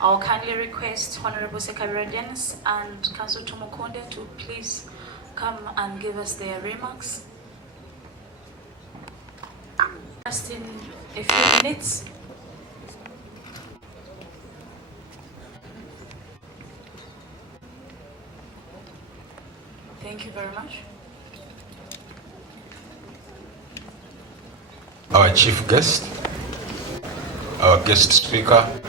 I'll kindly request Honorable Sekabiranjanis and Council Tumukunde to please come and give us their remarks. Just in a few minutes. Thank you very much. Our chief guest, our guest speaker,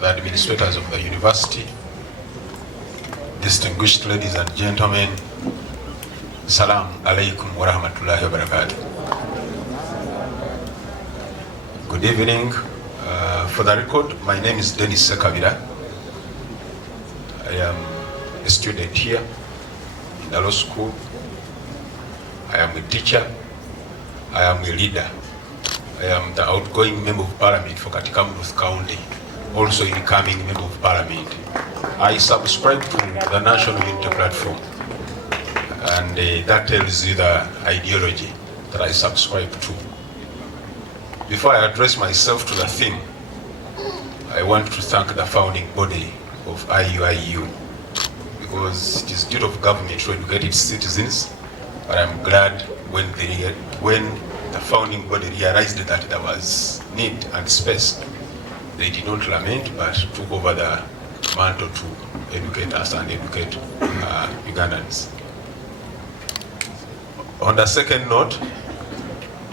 the administrators of the university, distinguished ladies and gentlemen, Salam alaikum wa rahmatullahi wa barakatuh. Good evening. For the record, my name is Dennis Sekabira. I am a student here in the law school. I am a teacher. I am a leader. I am the outgoing member of parliament for Katikam North County, also incoming member of parliament. I subscribe to the National Unity Platform, and that tells you the ideology that I subscribe to. Before I address myself to the theme, I want to thank the founding body of Iuiu, because it is duty of government to educate its citizens, but I'm glad when the founding body realized that there was need and space, they did not lament but took over the mantle to educate us and educate Ugandans. On the second note,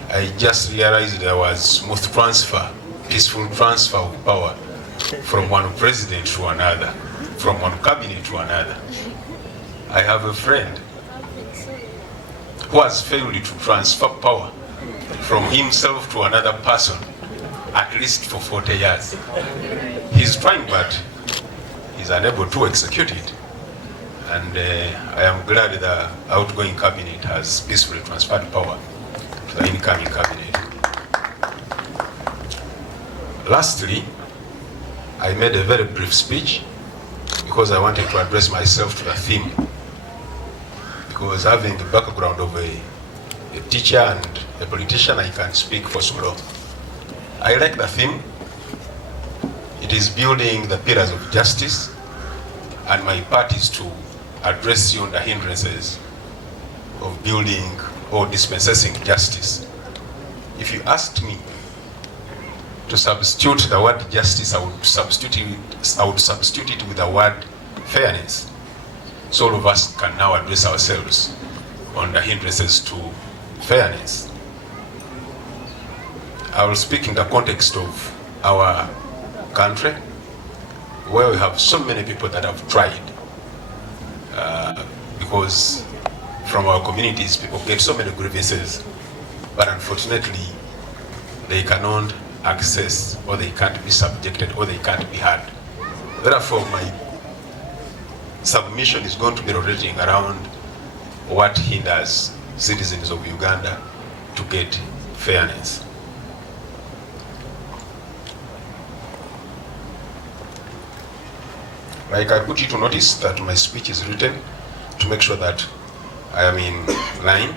I just realized there was smooth transfer, peaceful transfer of power from one president to another, from one cabinet to another. I have a friend who has failed to transfer power from himself to another person, at least for 40 years. He's trying, but he's unable to execute it. And I am glad the outgoing cabinet has peacefully transferred power to the incoming cabinet. Lastly, I made a very brief speech because I wanted to address myself to the theme. Because having the background of a teacher and a politician, I can't speak for so long. I like the theme. It is building the pillars of justice, and my part is to address you on the hindrances of building or dispensing justice. If you asked me to substitute the word justice, I would substitute it with the word fairness. So all of us can now address ourselves on the hindrances to fairness. I will speak in the context of our country, where we have so many people that have tried, because from our communities people get so many grievances, but unfortunately they cannot access, or they can't be subjected, or they can't be heard. Therefore, my submission is going to be rotating around what hinders citizens of Uganda to get fairness. Like I put you to notice that my speech is written to make sure that I am in line.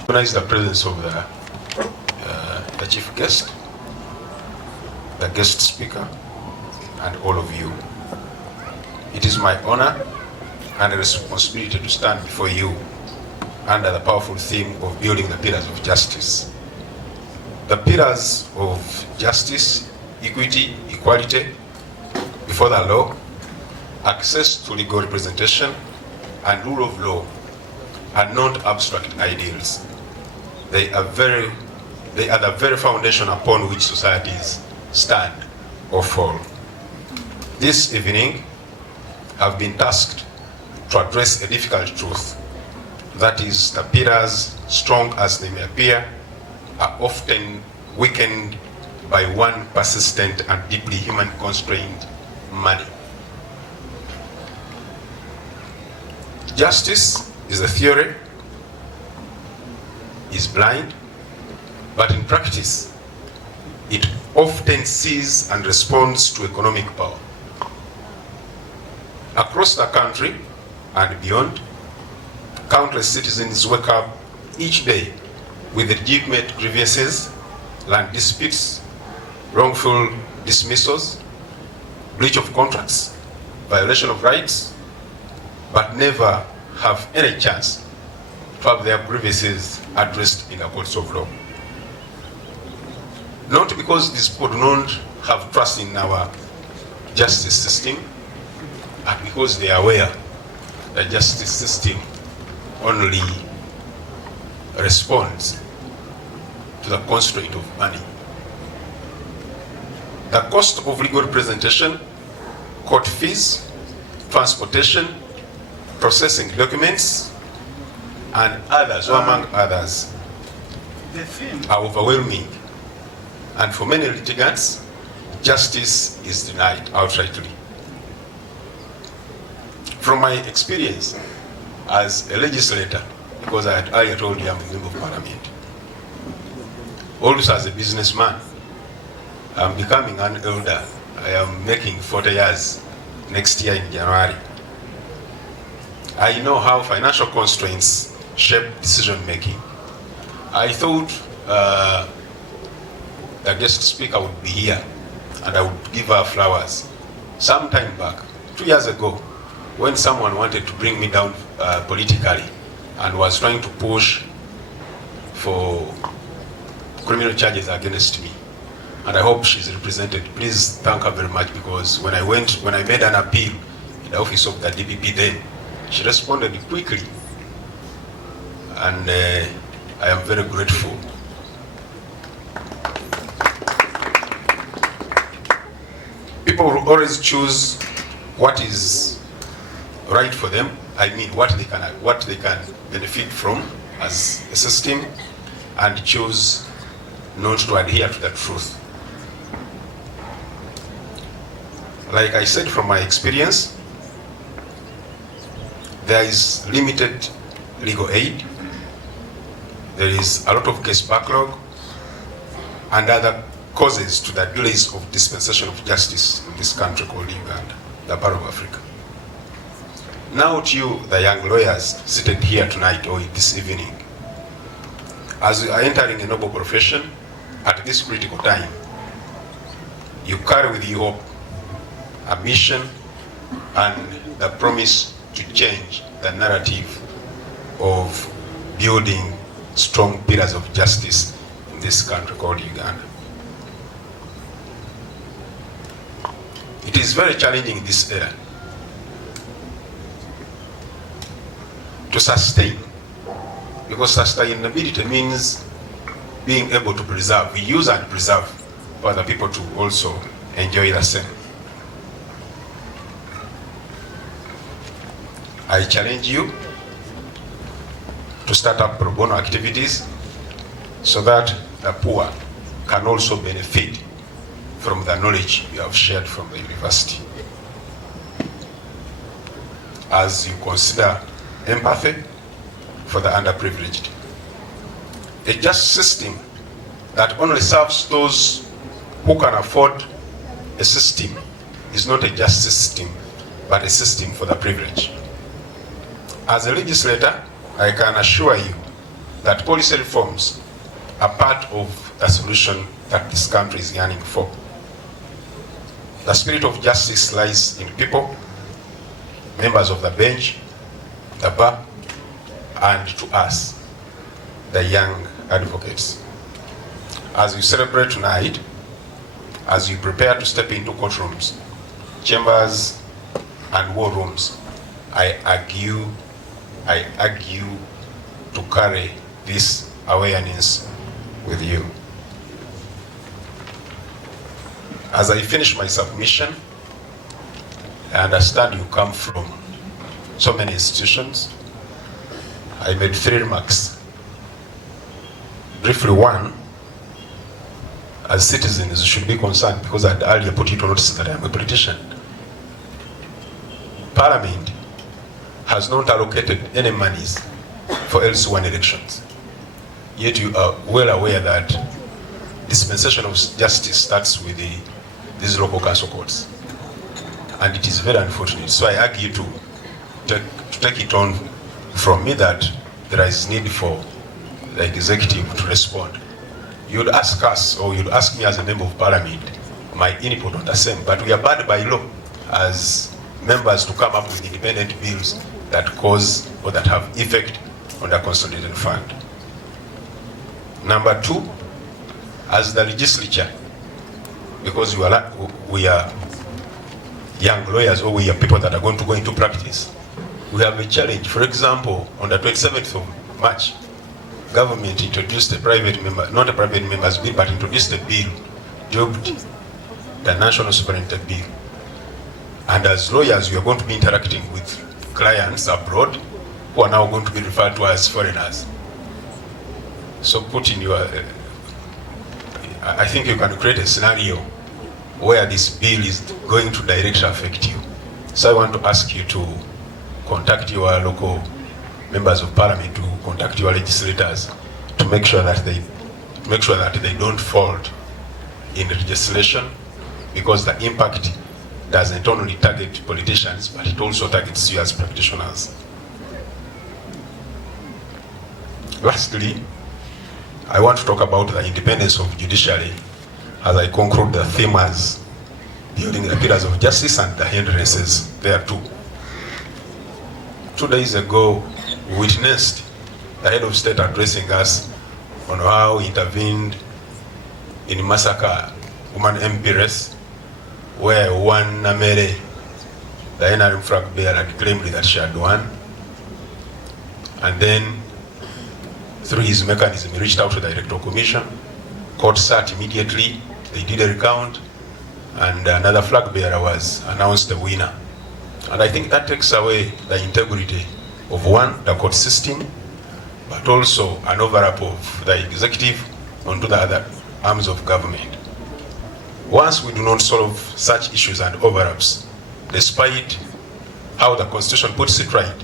Recognize the presence of the chief guest, the guest speaker, and all of you. It is my honor and a responsibility to stand before you under the powerful theme of building the pillars of justice. The pillars of justice, equity, equality before the law, access to legal representation, and rule of law are not abstract ideals. They are the very foundation upon which societies stand or fall. This evening, I've been tasked to address a difficult truth. That is, the pillars, strong as they may appear, are often weakened by one persistent and deeply human constraint: money. Justice is a theory, is blind, but in practice, it often sees and responds to economic power. Across the country and beyond, countless citizens wake up each day with legitimate grievances land disputes, wrongful dismissals, breach of contracts, violation of rights, but never have any chance to have their grievances addressed in the courts of law. Not because these people do not have trust in our justice system, but because they are aware that the justice system only responds to the constraint of money. The cost of legal representation, court fees, transportation, processing documents, and others, or among others, are overwhelming. And for many litigants, justice is denied outrightly. From my experience as a legislator, because I had told you I'm a member of parliament, also as a businessman, I'm becoming an elder. I am making 40 years next year in January. I know how financial constraints shape decision making. I thought the guest speaker would be here and I would give her flowers. Some time back, 2 years ago, when someone wanted to bring me down politically and was trying to push for criminal charges against me. And I hope she's represented. Please thank her very much, because when I made an appeal in the office of the DPP then, she responded quickly. And I am very grateful. People will always choose what is right for them. I mean, what they can benefit from as a system, and choose not to adhere to the truth. Like I said, from my experience, there is limited legal aid. There is a lot of case backlog and other causes to the delays of dispensation of justice in this country called Uganda, the Pearl of Africa. Now to you, the young lawyers seated here tonight or this evening, as you are entering a noble profession at this critical time, you carry with you hope, a mission, and the promise to change the narrative of building strong pillars of justice in this country called Uganda. It is very challenging in this era to sustain, because sustainability means being able to preserve. We use and preserve for other people to also enjoy the same. I challenge you to start up pro bono activities so that the poor can also benefit from the knowledge you have shared from the university. As you consider empathy for the underprivileged. A just system that only serves those who can afford a system is not a just system, but a system for the privileged. As a legislator, I can assure you that policy reforms are part of the solution that this country is yearning for. The spirit of justice lies in people, members of the bench, the bar, and to us, the young advocates. As you celebrate tonight, as you prepare to step into courtrooms, chambers, and war rooms, I urge you to carry this awareness with you. As I finish my submission, I understand you come from so many institutions. I made 3 remarks. Briefly, one, as citizens should be concerned, because I had earlier put you to notice that I am a politician. Parliament has not allocated any monies for LC1 elections. Yet you are well aware that dispensation of justice starts with these local council courts. And it is very unfortunate. So I urge you to take it on from me that there is need for the executive to respond you'd ask us, or you'd ask me as a member of parliament, my input on the same. But we are bound by law as members to come up with independent bills that cause or that have effect on the consolidated fund. Number two, as the legislature, because we are young lawyers, or we are people that are going to go into practice, we have a challenge. For example, on the 27th of March, government introduced a private member, not a private member's bill, but introduced a bill dubbed the National Superintendent Bill. And as lawyers, we are going to be interacting with clients abroad who are now going to be referred to as foreigners. So put in your, I think you can create a scenario where this bill is going to directly affect you. So I want to ask you to contact your local members of parliament, to contact your legislators, to make sure that they don't fault in the legislation, because the impact doesn't only target politicians, but it also targets you as practitioners. Lastly, I want to talk about the independence of judiciary as I conclude the theme as building the pillars of justice and the hindrances thereto. 2 days ago, we witnessed the head of state addressing us on how he intervened in massacre woman MP race, where one Namere, the NRM flag bearer, had claimed that she had won. And then, through his mechanism, he reached out to the Electoral Commission. Court sat immediately, they did a recount, and another flag bearer was announced the winner. And I think that takes away the integrity of one, the court system, but also an overlap of the executive onto the other arms of government. Once we do not solve such issues and overlaps, despite how the Constitution puts it right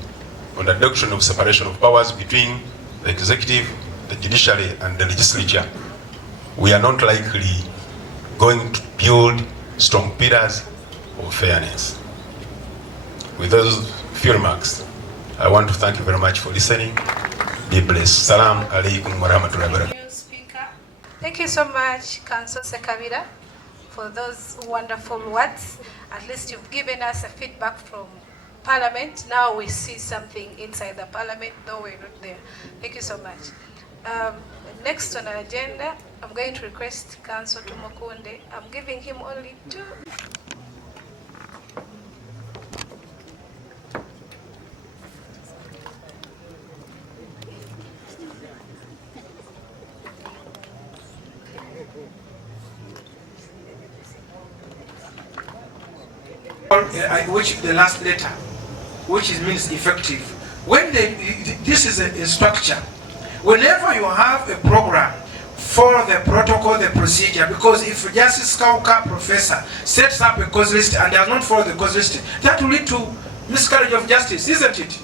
on the doctrine of separation of powers between the executive, the judiciary, and the legislature, we are not likely going to build strong pillars of fairness. With those few remarks, I want to thank you very much for listening. Be blessed. Salam alaikum wa rahmatullahi wa barakatuh. Speaker, thank you so much, Councillor Sekabira, for those wonderful words. At least you've given us a feedback from Parliament. Now we see something inside the Parliament, though we're not there. Thank you so much. Next on our agenda, I'm going to request Councillor Tumukunde. I'm giving him only 2. Which the last letter, which means effective. When this is a structure. Whenever you have a program for the protocol, the procedure, because if Justice Kauka professor sets up a cause list and does not follow the cause list, that will lead to miscarriage of justice, isn't it?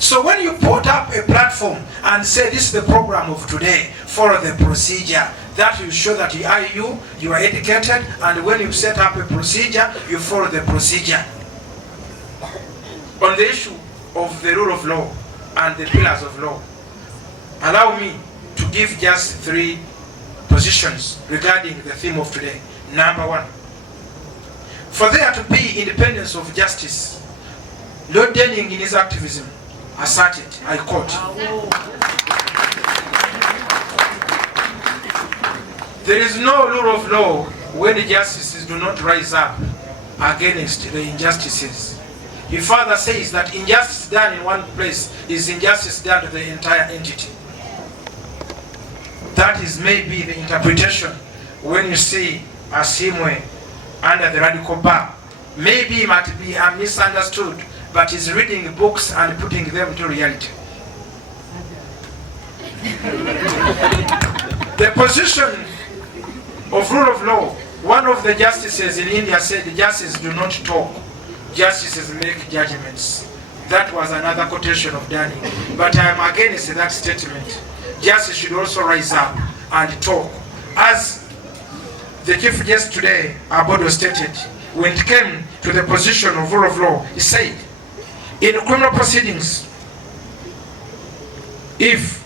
So when you put up a platform and say this is the program of today, follow the procedure, that will show that you are educated, and when you set up a procedure, you follow the procedure. On the issue of the rule of law and the pillars of law, allow me to give just 3 positions regarding the theme of today. Number 1, for there to be independence of justice, Lord Denning in his activism asserted, I quote, there is no rule of law when the justices do not rise up against the injustices. He further says that injustice done in one place is injustice done to the entire entity. That is maybe the interpretation when you see Asimwe under the radical bar. Maybe it might be misunderstood, but he's reading books and putting them to reality. The position of rule of law, one of the justices in India said, justices do not talk, justices make judgments. That was another quotation of Danny. But I am against that statement. Justice should also rise up and talk. As the Chief Justice today, Abodo, stated, when it came to the position of rule of law, he said, in criminal proceedings, if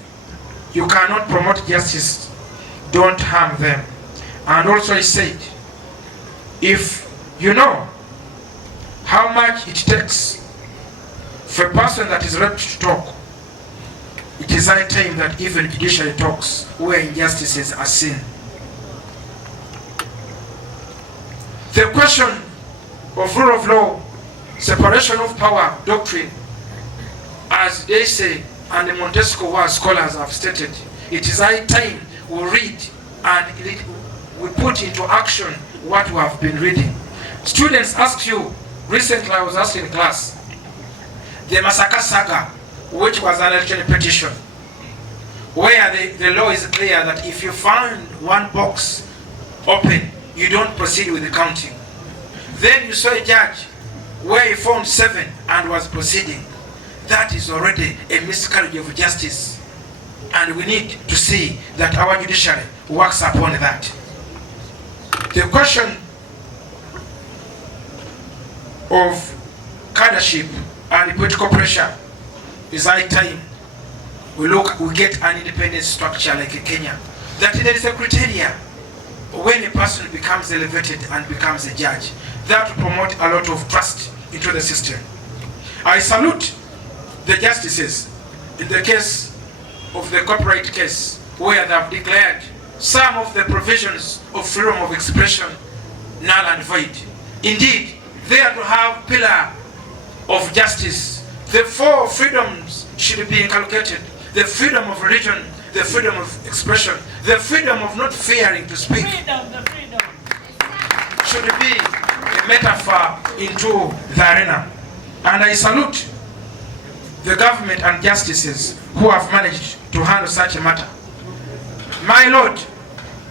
you cannot promote justice, don't harm them. And also he said, if you know how much it takes for a person that is raped to talk, it is high time that even judiciary talks where injustices are seen. The question of rule of law, separation of power doctrine, as they say, and the Montesquieu War scholars have stated, it is high time we read and we put into action what we have been reading. Students ask you, recently I was asked in class, the Masaka Saga, which was an election petition, where the law is clear that if you find one box open, you don't proceed with the counting. Then you saw a judge where he found 7 and was proceeding. That is already a miscarriage of justice. And we need to see that our judiciary works upon that. The question of cadreship and political pressure is high time we get an independent structure like Kenya, that there is a criteria when a person becomes elevated and becomes a judge, that will promote a lot of trust into the system. I salute the justices in the case of the copyright case, where they have declared some of the provisions of freedom of expression null and void. Indeed, they are to have pillar of justice. The 4 freedoms should be inculcated: the freedom of religion, the freedom of expression, the freedom of not fearing to speak. The freedom should be a metaphor into the arena. And I salute the government and justices who have managed to handle such a matter. My Lord,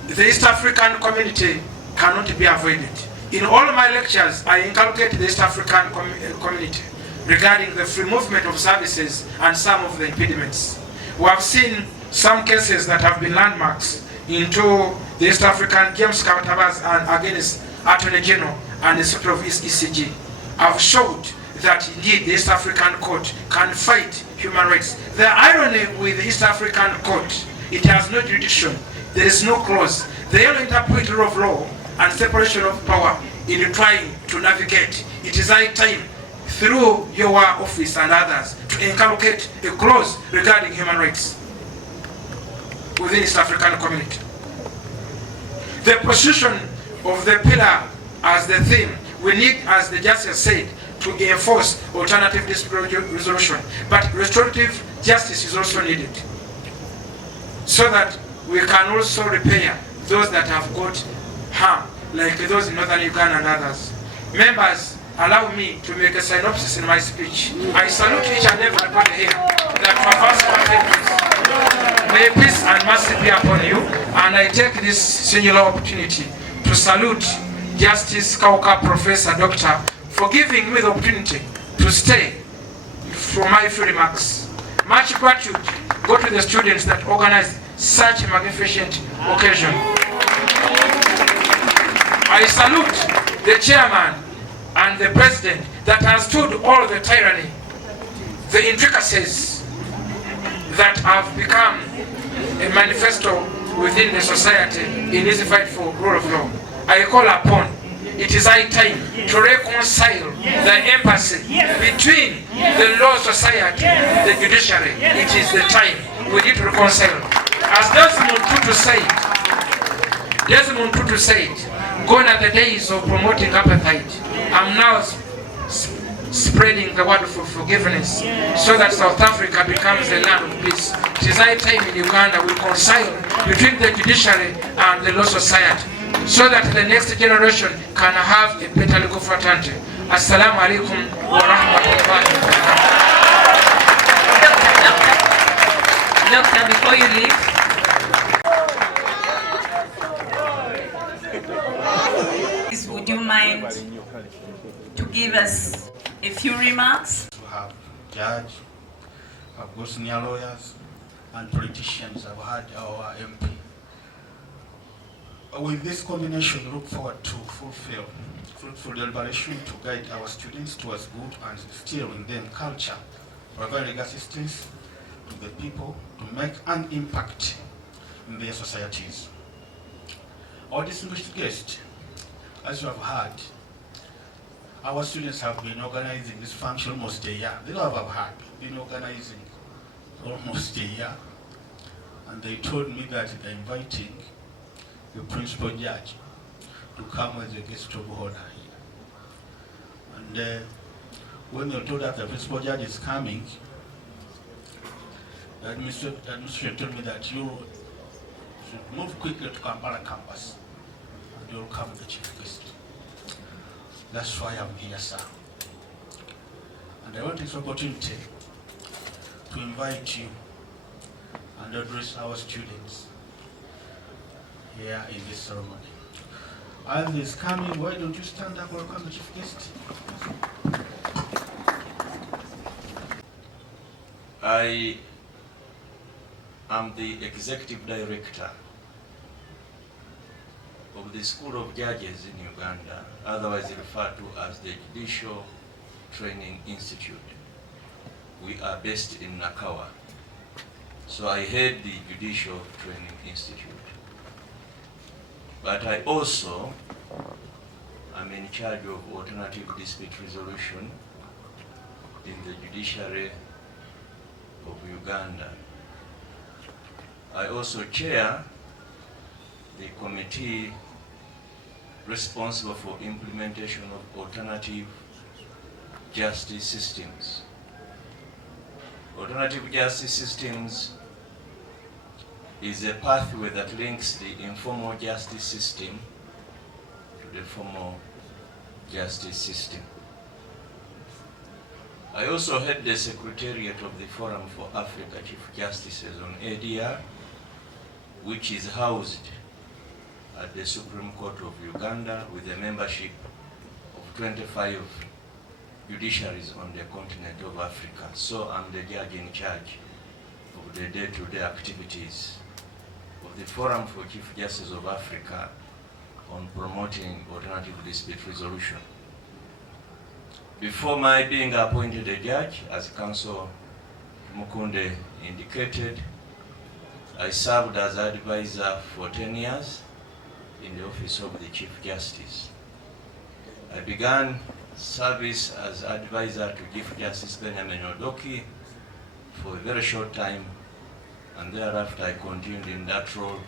the East African community cannot be avoided. In all my lectures, I inculcate the East African community regarding the free movement of services and some of the impediments. We have seen some cases that have been landmarks into the East African James Kabatabas and against Attorney General and the Secretary of ECG. I've showed that indeed the East African Court can fight human rights. The irony with the East African Court, it has no jurisdiction. There is no clause. They only interpret rule of law and separation of power in trying to navigate. It is high time through your office and others to inculcate a clause regarding human rights within East African community. The position of the pillar as the theme, we need, as the justice said, to enforce alternative dispute resolution, but restorative justice is also needed, so that we can also repair those that have got harm, like those in northern Uganda and others. Members, allow me to make a synopsis in my speech. I salute each and everybody here that traverse our attendance. May peace and mercy be upon you, and I take this singular opportunity to salute Justice Kauka Professor Doctor for giving me the opportunity to stay for my few remarks. Much gratitude go to the students that organized such a magnificent occasion. I salute the chairman and the president that has stood all the tyranny, the intricacies that have become a manifesto within the society in this fight for rule of law. I call upon, it is high time to reconcile the empathy between the law society, the judiciary. It is the time we need to reconcile. As Desmond Tutu said, gone are the days of promoting apartheid. I'm now spreading the word for forgiveness so that South Africa becomes a land of peace. It is high time in Uganda we reconcile between the judiciary and the law society, so that the next generation can have a better legal fraternity. Assalamu alaikum wa rahmatullahi wa barakatuh. Doctor, before you leave, would you mind to give us a few remarks? To have judge, I've got senior lawyers and politicians. I've had our MP. With this combination, we look forward to fulfill fruitful deliberation to guide our students towards good and instill in them culture, providing assistance to the people to make an impact in their societies. Our distinguished guest, as you have heard, our students have been organizing this function almost a year. They have been organizing almost a year, and they told me that they're inviting the principal judge to come as a guest of honor here. And when they told that the principal judge is coming, the administrator told me that you should move quickly to Kampala campus and you'll come the chief guest. That's why I'm here, sir. And I want this opportunity to invite you and address our students here in this ceremony. As is coming, why don't you stand up, welcome the chief guest? I am the executive director of the School of Judges in Uganda, otherwise referred to as the Judicial Training Institute. We are based in Nakawa, so I head the Judicial Training Institute. But I also am in charge of alternative dispute resolution in the judiciary of Uganda. I also chair the committee responsible for implementation of alternative justice systems. Alternative justice systems is a pathway that links the informal justice system to the formal justice system. I also head the Secretariat of the Forum for Africa Chief Justices on ADR, which is housed at the Supreme Court of Uganda with a membership of 25 judiciaries on the continent of Africa. So I'm the judge in charge of the day-to-day activities of the Forum for Chief Justices of Africa on promoting alternative dispute resolution. Before my being appointed a judge, as Council Mukunde indicated, I served as advisor for 10 years in the office of the Chief Justice. I began service as advisor to Chief Justice Benjamin Odoki for a very short time, and thereafter I continued in that role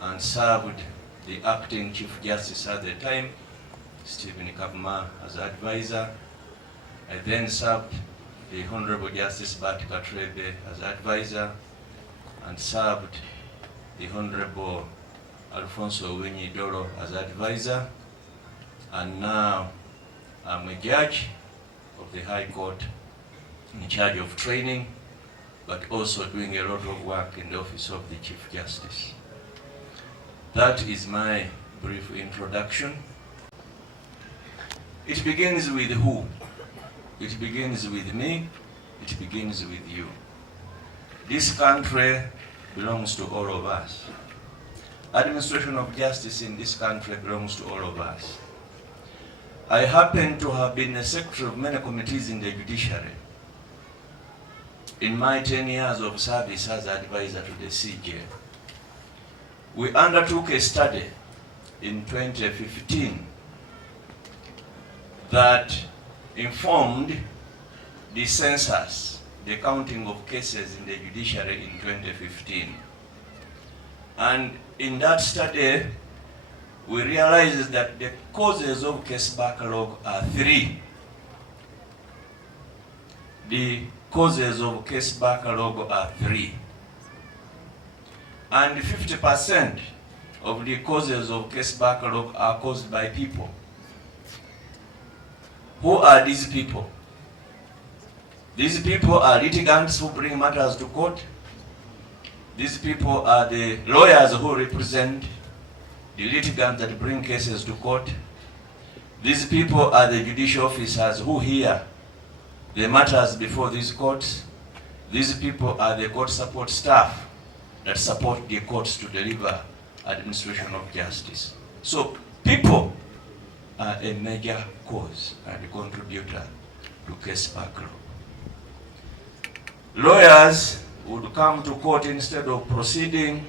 and served the acting Chief Justice at the time, Stephen Kapma, as advisor. I then served the Honorable Justice Bart Katrebe as advisor and served the Honorable Alfonso Winyi Doro as advisor. And now I'm a judge of the High Court in charge of training, but also doing a lot of work in the office of the Chief Justice. That is my brief introduction. It begins with who? It begins with me. It begins with you. This country belongs to all of us. Administration of justice in this country belongs to all of us. I happen to have been a secretary of many committees in the judiciary in my 10 years of service as advisor to the CJ. We undertook a study in 2015 that informed the census, the counting of cases in the judiciary in 2015. And in that study, we realized that the causes of case backlog are 3. The causes of case backlog are 3. And 50% of the causes of case backlog are caused by people. Who are these people? These people are litigants who bring matters to court. These people are the lawyers who represent the litigants that bring cases to court. These people are the judicial officers who hear the matters before these courts. These people are the court support staff that support the courts to deliver administration of justice. So people are a major cause and contributor to case backlog. Lawyers would come to court instead of proceeding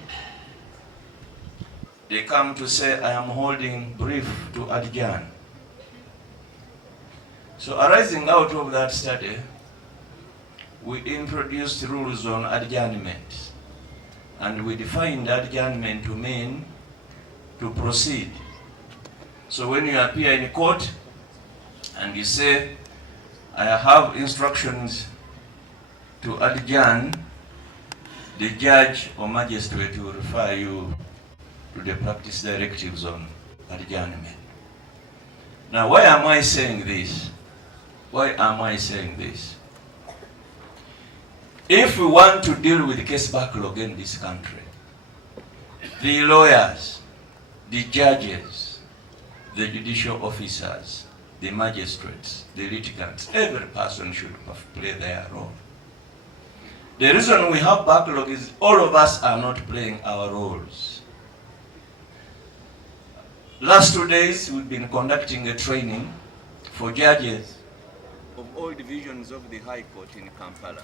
they come to say, I am holding brief to adjourn. So arising out of that study, we introduced rules on adjournment. And we defined adjournment to mean to proceed. So when you appear in court and you say, I have instructions to adjourn, the judge or magistrate will refer you to the practice directives on adjournment. Now, why am I saying this? Why am I saying this? If we want to deal with the case backlog in this country, the lawyers, the judges, the judicial officers, the magistrates, the litigants, every person should play their role. The reason we have backlog is all of us are not playing our roles. Last 2 days, we've been conducting a training for judges of all divisions of the High Court in Kampala.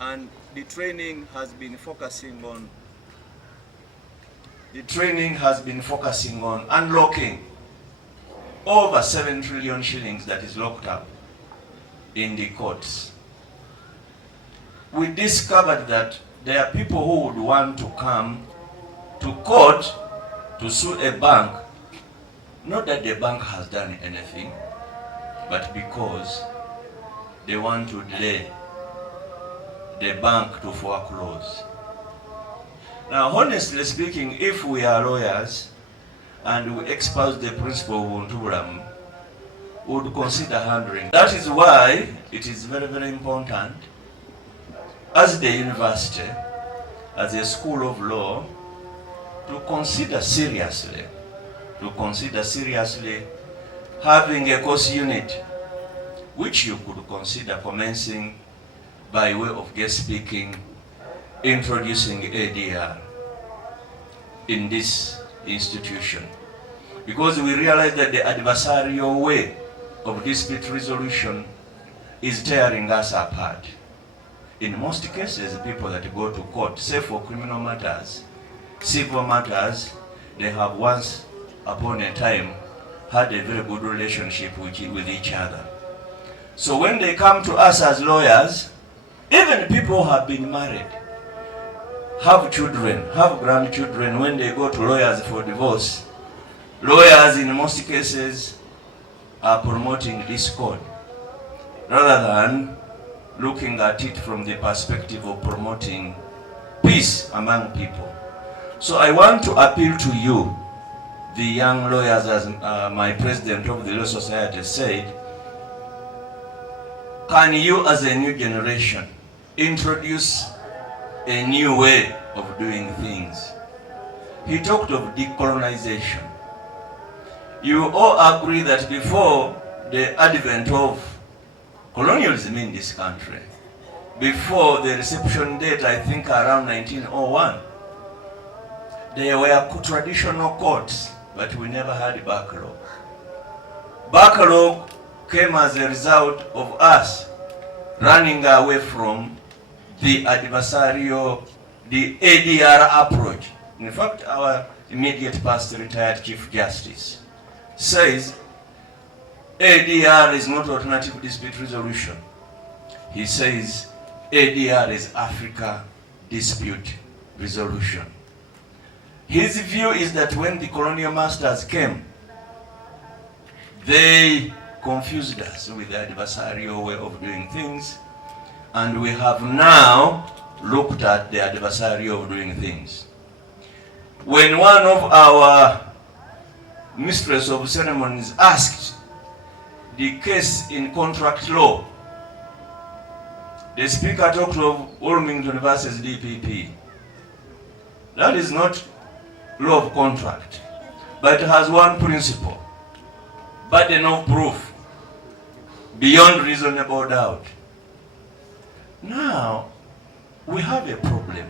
And the training has been focusing on unlocking over 7 trillion shillings that is locked up in the courts. We discovered that there are people who would want to come to court to sue a bank, not that the bank has done anything, but because they want to delay the bank to foreclose. Now, honestly speaking, if we are lawyers and we espouse the principle of Untubulam, we would consider handling. That is why it is very, very important as the university, as a school of law, to consider seriously having a course unit which you could consider commencing by way of guest speaking, introducing ADR in this institution. Because we realize that the adversarial way of dispute resolution is tearing us apart. In most cases, people that go to court, say for criminal matters, civil matters, they have once upon a time had a very good relationship with each other. So when they come to us as lawyers, even people who have been married, have children, have grandchildren, when they go to lawyers for divorce, lawyers in most cases are promoting discord rather than looking at it from the perspective of promoting peace among people. So I want to appeal to you, the young lawyers, as my president of the Law Society said, can you as a new generation introduce a new way of doing things? He talked of decolonization. You all agree that before the advent of colonialism in this country, before the reception date, I think around 1901, there were traditional courts, but we never had backlog. Backlog came as a result of us running away from the adversarial, the ADR approach. In fact, our immediate past retired Chief Justice says ADR is not alternative dispute resolution. He says ADR is Africa dispute resolution. His view is that when the colonial masters came, they confused us with the adversarial way of doing things, and we have now looked at the adversarial of doing things. When one of our mistress of ceremonies asked the case in contract law, the speaker talked of Wilmington versus DPP. That is not law of contract, but it has one principle: burden of proof beyond reasonable doubt. Now, we have a problem,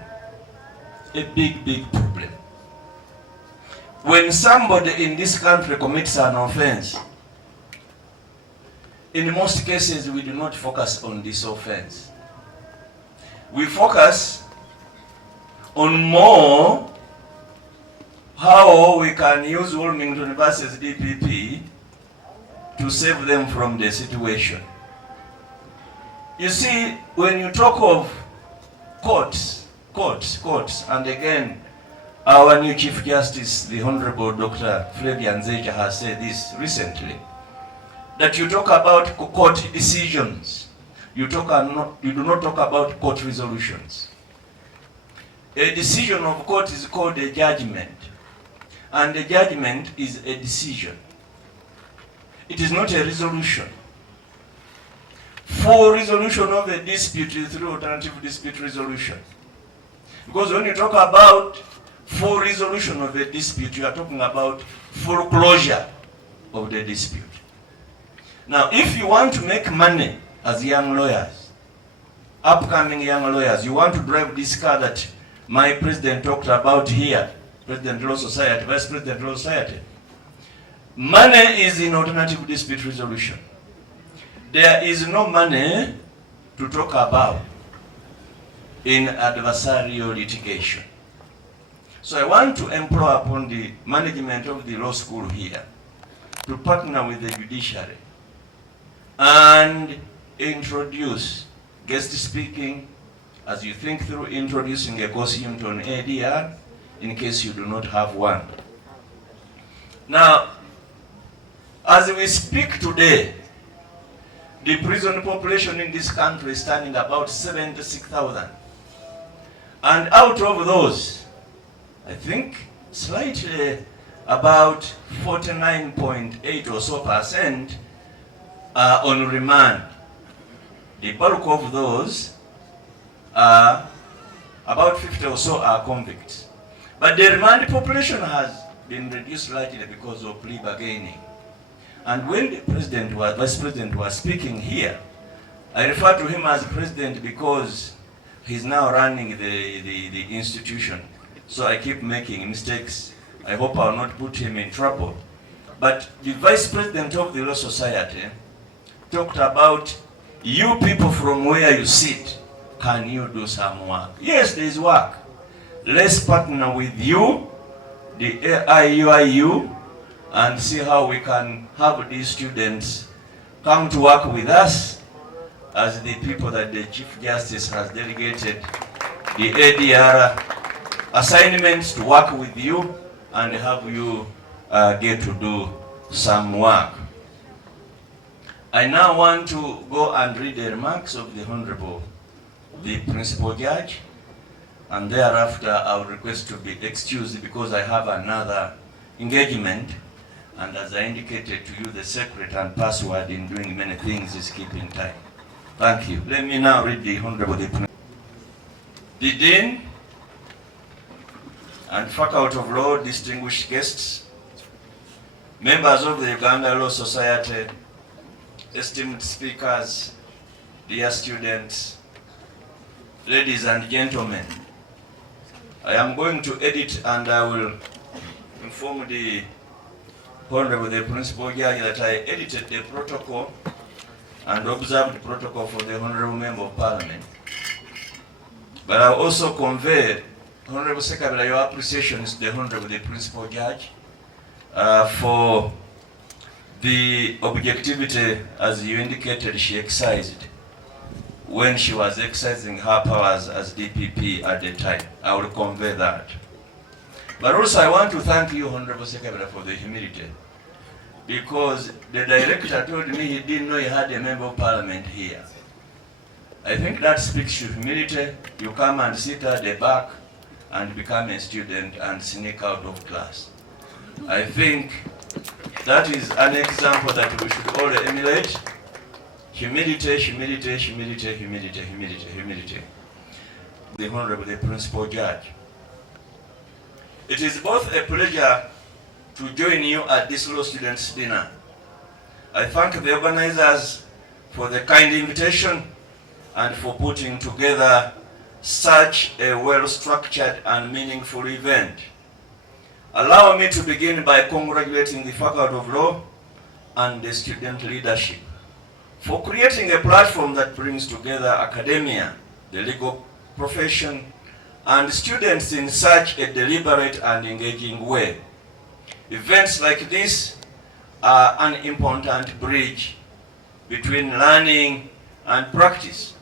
a big, big problem. When somebody in this country commits an offense, in most cases we do not focus on this offense. We focus on more how we can use Wilmington versus DPP to save them from the situation. You see, when you talk of courts, and again, our new Chief Justice, the Honorable Dr. Flavian Zeja, has said this recently, that you talk about court decisions, you do not talk about court resolutions. A decision of court is called a judgment, and a judgment is a decision. It is not a resolution. Full resolution of a dispute is through alternative dispute resolution. Because when you talk about full resolution of a dispute, you are talking about full closure of the dispute. Now, if you want to make money as young lawyers, upcoming young lawyers, you want to drive this car that my president talked about here, President Law Society, Vice President Law Society, money is in alternative dispute resolution. There is no money to talk about in adversarial litigation. So I want to implore upon the management of the law school here to partner with the judiciary and introduce guest speaking as you think through introducing a course unit on ADR in case you do not have one. Now, as we speak today, the prison population in this country is standing about 76,000. And out of those, I think slightly about 49.8 or so percent are on remand. The bulk of those are about 50 or so are convicts. But the remand population has been reduced slightly because of plea bargaining. And when the president was, vice president was speaking here, I refer to him as president because he's now running the institution. So I keep making mistakes. I hope I'll not put him in trouble. But the vice president of the Law Society talked about you people from where you sit, can you do some work? Yes, there is work. Let's partner with you, the Iuiu, and see how we can have these students come to work with us as the people that the Chief Justice has delegated the ADR assignments to work with you and have you get to do some work. I now want to go and read the remarks of the Honorable, the Principal Judge, and thereafter I'll request to be excused because I have another engagement, and as I indicated to you, the secret and password in doing many things is keeping time. Thank you. Let me now read the Honorable the Dean and Faculty of Law, distinguished guests, members of the Uganda Law Society, esteemed speakers, dear students, ladies and gentlemen. I am going to edit and I will inform the Honorable the Principal Judge that I edited the protocol and observed the protocol for the Honorable Member of Parliament. But I also convey, Honorable Secretary, your appreciations to the Honorable the Principal Judge for the objectivity, as you indicated, she exercised when she was exercising her powers as DPP at the time. I will convey that. But also I want to thank you, Honorable Secretary, for the humility, because the director told me he didn't know he had a member of parliament here. I think that speaks to humility. You come and sit at the back and become a student and sneak out of class. I think that is an example that we should all emulate. Humility, humility, humility, humility, humility, humility. The Honorable the Principal Judge. It is both a pleasure to join you at this Law Students' Dinner. I thank the organizers for the kind invitation and for putting together such a well-structured and meaningful event. Allow me to begin by congratulating the Faculty of Law and the student leadership for creating a platform that brings together academia, the legal profession, and students in such a deliberate and engaging way. Events like this are an important bridge between learning and practice.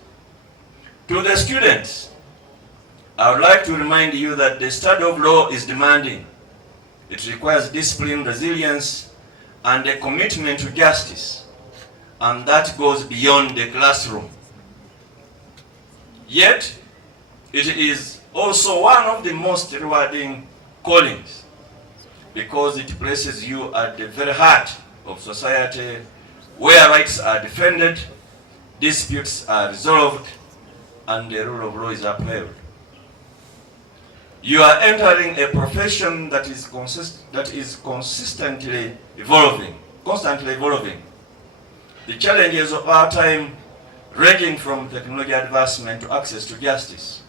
To the students, I would like to remind you that the study of law is demanding. It requires discipline, resilience, and a commitment to justice, and that goes beyond the classroom. Yet, it is also one of the most rewarding callings because it places you at the very heart of society where rights are defended, disputes are resolved, and the rule of law is upheld. You are entering a profession that is constantly evolving. The challenges of our time, ranging from technology advancement to access to justice,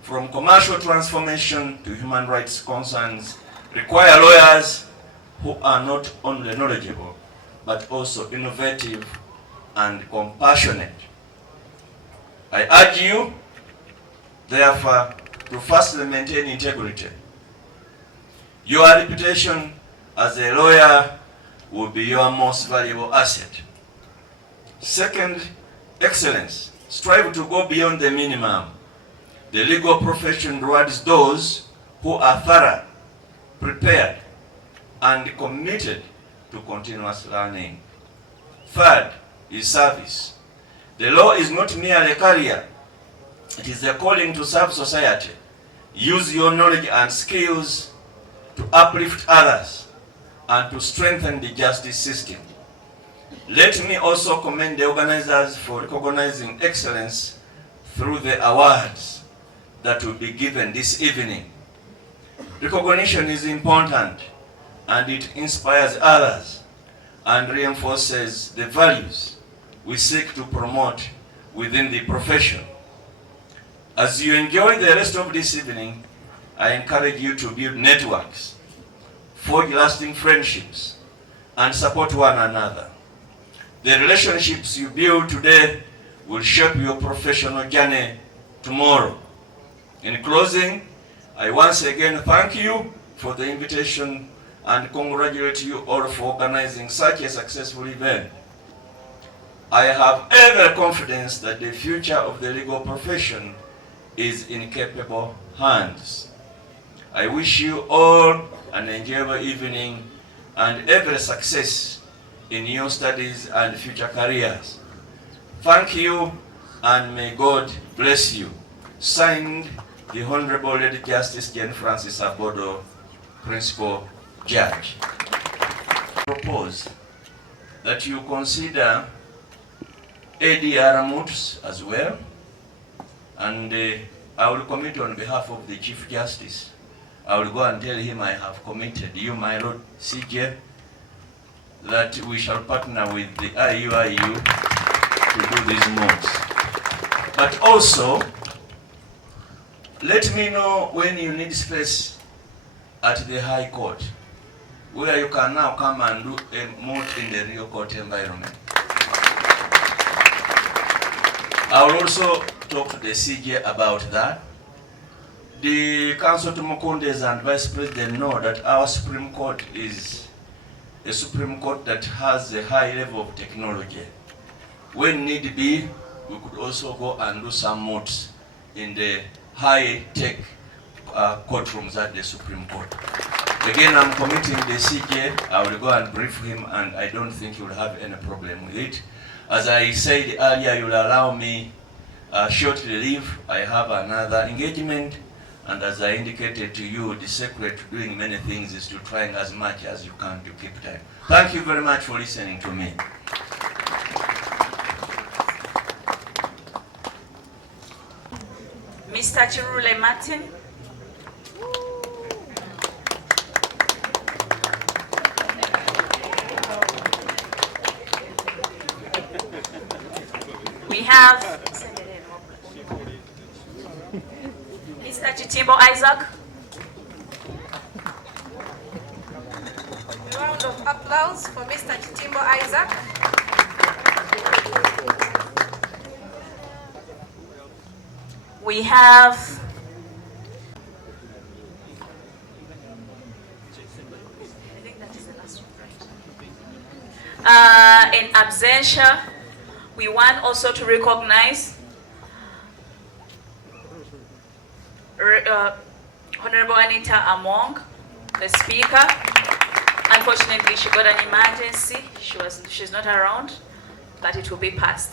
from commercial transformation to human rights concerns, require lawyers who are not only knowledgeable, but also innovative and compassionate. I urge you, therefore, to firstly maintain integrity. Your reputation as a lawyer will be your most valuable asset. Second, excellence. Strive to go beyond the minimum. The legal profession rewards those who are thorough, prepared, and committed to continuous learning. Third is service. The law is not merely a career. It is a calling to serve society. Use your knowledge and skills to uplift others and to strengthen the justice system. Let me also commend the organizers for recognizing excellence through the awards that will be given this evening. Recognition is important, and it inspires others and reinforces the values we seek to promote within the profession. As you enjoy the rest of this evening, I encourage you to build networks, forge lasting friendships, and support one another. The relationships you build today will shape your professional journey tomorrow. In closing, I once again thank you for the invitation and congratulate you all for organizing such a successful event. I have every confidence that the future of the legal profession is in capable hands. I wish you all an enjoyable evening and every success in your studies and future careers. Thank you, and may God bless you. Signed, the Honorable Lady Justice Jane Francis Abodo, Principal Judge. Propose that you consider ADR Moots as well, and I will commit on behalf of the Chief Justice. I will go and tell him I have committed you, my Lord CJ, that we shall partner with the Iuiu to do these moves. But also, let me know when you need space at the High Court, where you can now come and do a moot in the real court environment. I will also talk to the CJ about that. The Council Tumukundes and Vice President know that our Supreme Court is a Supreme Court that has a high level of technology. When need be, we could also go and do some moots in the high-tech courtrooms at the Supreme Court. Again, I'm committing the CJ. I will go and brief him, and I don't think he will have any problem with it. As I said earlier, you will allow me shortly leave. I have another engagement, and as I indicated to you, the secret to doing many things is to trying as much as you can to keep time. Thank you very much for listening to me. Mr. Chirule Martin. We have Mr. Chitimbo Isaac. A round of applause for Mr. Chitimbo Isaac. We have In absentia, we want also to recognize Honorable Anita Among, the speaker. Unfortunately, she got an emergency. She's not around, but it will be passed.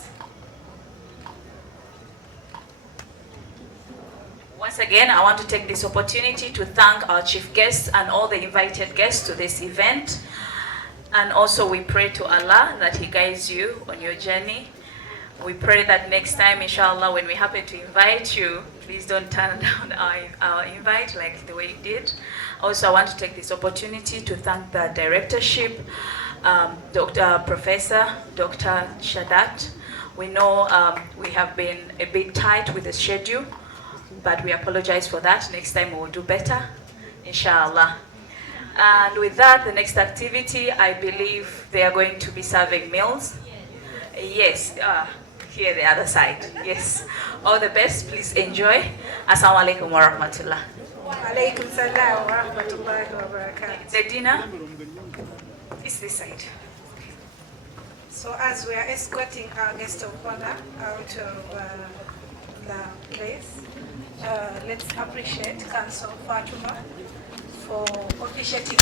Once again, I want to take this opportunity to thank our chief guests and all the invited guests to this event. And also we pray to Allah that He guides you on your journey. We pray that next time, inshallah, when we happen to invite you, please don't turn down our invite like the way you did. Also, I want to take this opportunity to thank the directorship, Professor Dr. Shadat. We know we have been a bit tight with the schedule, but we apologize for that. Next time we will do better, inshallah. And with that, the next activity, I believe they are going to be serving meals. Yes, here the other side. Yes. All the best. Please enjoy. Assalamu alaikum wa rahmatullah. Wa alaikum salam wa rahmatullahi wa barakatuh. The dinner is this side. So as we are escorting our guest of honor out of the place, let's appreciate Council Fatuma for officiating.